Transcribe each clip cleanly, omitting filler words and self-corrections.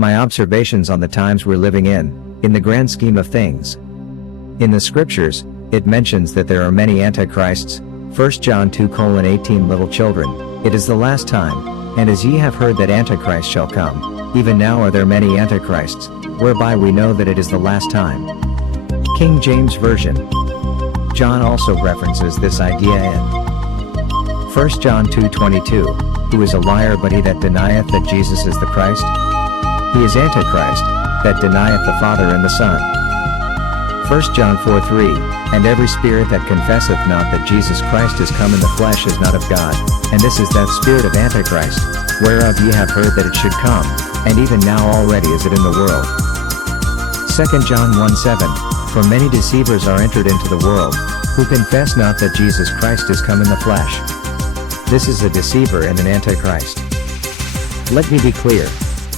My observations on the times we're living in the grand scheme of things. In the scriptures, it mentions that there are many antichrists. 1 John 2:18 Little children, it is the last time, and as ye have heard that Antichrist shall come, even now are there many antichrists, whereby we know that it is the last time. King James Version. John also references this idea in 1 John 2:22, who is a liar but he that denieth that Jesus is the Christ? He is Antichrist, that denieth the Father and the Son. 1 John 4:3, and every spirit that confesseth not that Jesus Christ is come in the flesh is not of God, and this is that spirit of Antichrist, whereof ye have heard that it should come, and even now already is it in the world. 2 John 1:7, for many deceivers are entered into the world, who confess not that Jesus Christ is come in the flesh. This is a deceiver and an Antichrist. Let me be clear,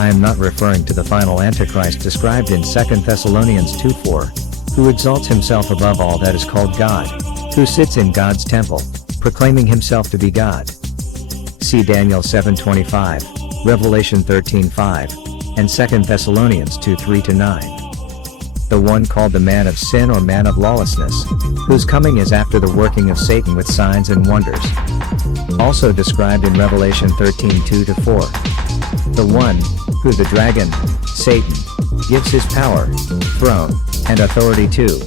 I am not referring to the final Antichrist described in 2 Thessalonians 2:4, who exalts himself above all that is called God, who sits in God's temple, proclaiming himself to be God. See Daniel 7:25, Revelation 13:5, and 2 Thessalonians 2:3-9. The one called the man of sin or man of lawlessness, whose coming is after the working of Satan with signs and wonders. Also described in Revelation 13:2-4. The one, who the dragon, Satan, gives his power, throne, and authority to.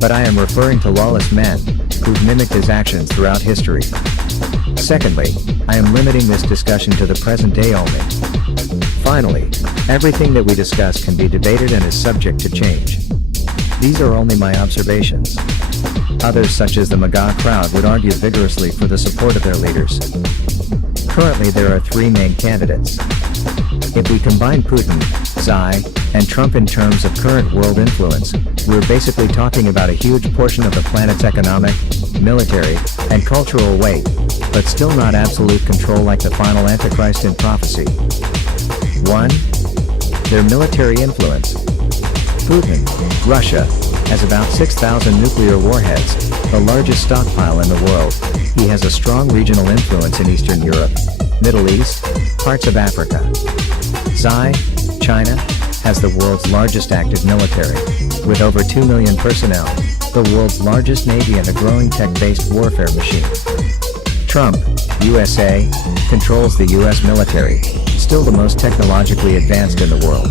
But I am referring to lawless men, who've mimicked his actions throughout history. Secondly, I am limiting this discussion to the present day only. Finally, everything that we discuss can be debated and is subject to change. These are only my observations. Others such as the MAGA crowd would argue vigorously for the support of their leaders. Currently there are three main candidates. If we combine Putin, Xi, and Trump in terms of current world influence, we're basically talking about a huge portion of the planet's economic, military, and cultural weight, but still not absolute control like the final Antichrist in prophecy. 1. Their military influence. Putin, Russia, has about 6,000 nuclear warheads, the largest stockpile in the world. He has a strong regional influence in Eastern Europe, Middle East, parts of Africa. Xi, China, has the world's largest active military, with over 2 million personnel, the world's largest navy and a growing tech-based warfare machine. Trump, USA, controls the US military, still the most technologically advanced in the world.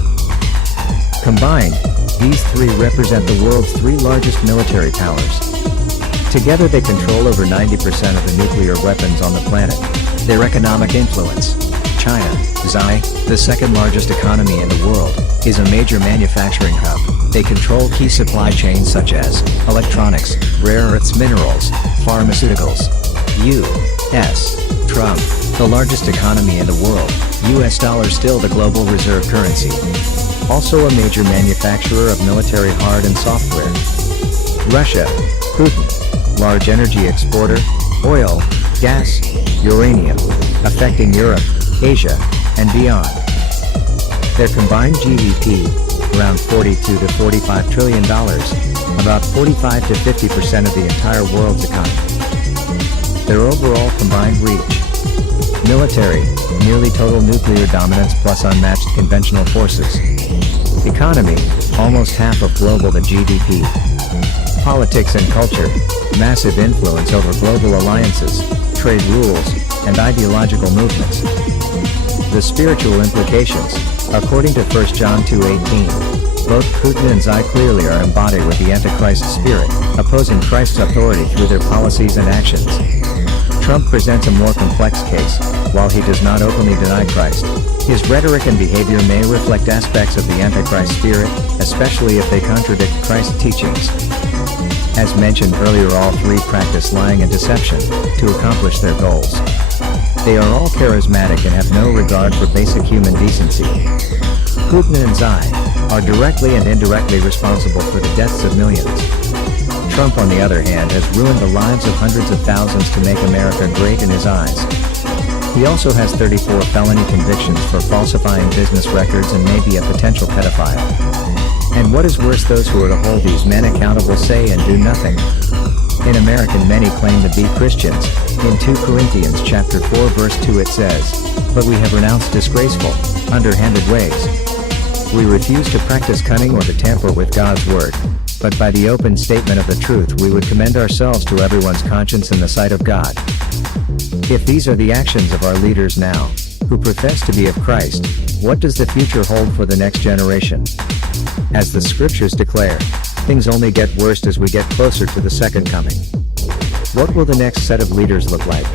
Combined, these three represent the world's three largest military powers. Together they control over 90% of the nuclear weapons on the planet. Their economic influence. China, Xi, the second largest economy in the world, is a major manufacturing hub. They control key supply chains such as electronics, rare earths minerals, pharmaceuticals. U.S. Trump, the largest economy in the world, US dollar still the global reserve currency. Also a major manufacturer of military hard and software. Russia, Putin, large energy exporter, oil, gas, uranium, affecting Europe, Asia, and beyond. Their combined GDP, around $42 to $45 trillion, about 45 to 50% of the entire world's economy. Their overall combined reach. Military, nearly total nuclear dominance plus unmatched conventional forces. Economy, almost half of global GDP. Politics and culture, massive influence over global alliances, trade rules, and ideological movements. The spiritual implications, according to 1 John 2:18, both Putin and Xi clearly are embodied with the Antichrist spirit, opposing Christ's authority through their policies and actions. Trump presents a more complex case, while he does not openly deny Christ. His rhetoric and behavior may reflect aspects of the Antichrist spirit, especially if they contradict Christ's teachings. As mentioned earlier, all three practice lying and deception to accomplish their goals. They are all charismatic and have no regard for basic human decency. Putin and Xi are directly and indirectly responsible for the deaths of millions. Trump, on the other hand, has ruined the lives of hundreds of thousands to make America great in his eyes. He also has 34 felony convictions for falsifying business records and may be a potential pedophile. And what is worse, those who are to hold these men accountable say and do nothing. In American, many claim to be Christians. In 2 Corinthians chapter 4 verse 2 it says, "But we have renounced disgraceful, underhanded ways, We refuse to practice cunning or to tamper with God's word, but by the open statement of the truth we would commend ourselves to everyone's conscience in the sight of God. If these are the actions of our leaders now, who profess to be of Christ, what does the future hold for the next generation? As the scriptures declare, things only get worse as we get closer to the second coming. What will the next set of leaders look like?